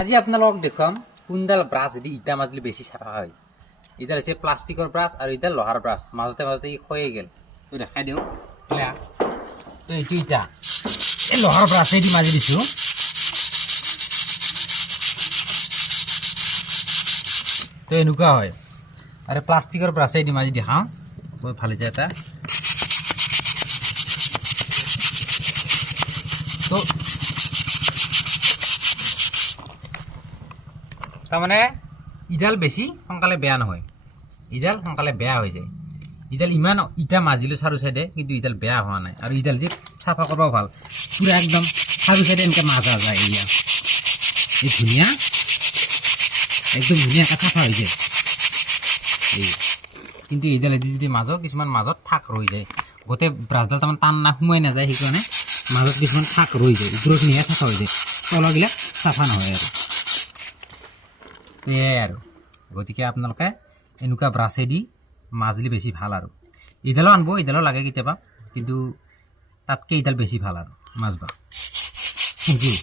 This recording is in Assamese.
আজি আপোনালোকক দেখুৱাম কোনডাল ব্ৰাছ যদি ইটা মাজলি বেছি চাফা হয়। ইডাল হৈছে প্লাষ্টিকৰ ব্ৰাছ আৰু ইডাল লোহাৰ ব্ৰাছ। মাজতে ই খয়ে গেল, তই দেখাই দিওঁ। তো এইটো ইটা এই লোহাৰ ব্ৰাছেদি মাজি দিছোঁ। তো এনেকুৱা হয়। আৰু প্লাষ্টিকৰ ব্ৰাছেদি মাজি দেখাওঁ, বৰ ভাল হৈছে এটা। তো তাৰমানে ইডাল বেছি সোনকালে বেয়া নহয়, ইডাল সোনকালে বেয়া হৈ যায়। ইডাল ইমান ইটা মাজিলোঁ চাৰু চাইডে, কিন্তু ইডাল বেয়া হোৱা নাই। আৰু ইডাল দি চাফা কৰিব ভাল, পূৰা একদম চাৰু চাইডে এনেকৈ মাজা যায়। এয়া এই ধুনীয়া, একদম ধুনীয়াকৈ চাফা হৈ যায়। এই কিন্তু ইডালেদি যদি মাজত কিছুমান মাজত ফাঁক ৰৈ যায়, গোটেই ব্ৰাছডাল তাৰমানে টান না সোমাই নাযায়, সেইকাৰণে মাজত কিছুমান ফাঁক ৰৈ যায়। ওপৰখিনিহে চাফা হৈ যায়, তলৰবিলাক চাফা নহয় আৰু। এয়াই আৰু গতিকে আপোনালোকে এনেকুৱা ব্ৰাছেদি মাজলি বেছি ভাল। আৰু ইডালো আনব, ইডালো লাগে কেতিয়াবা, কিন্তু তাতকৈ ইডাল বেছি ভাল আৰু মাজবা। Thank U.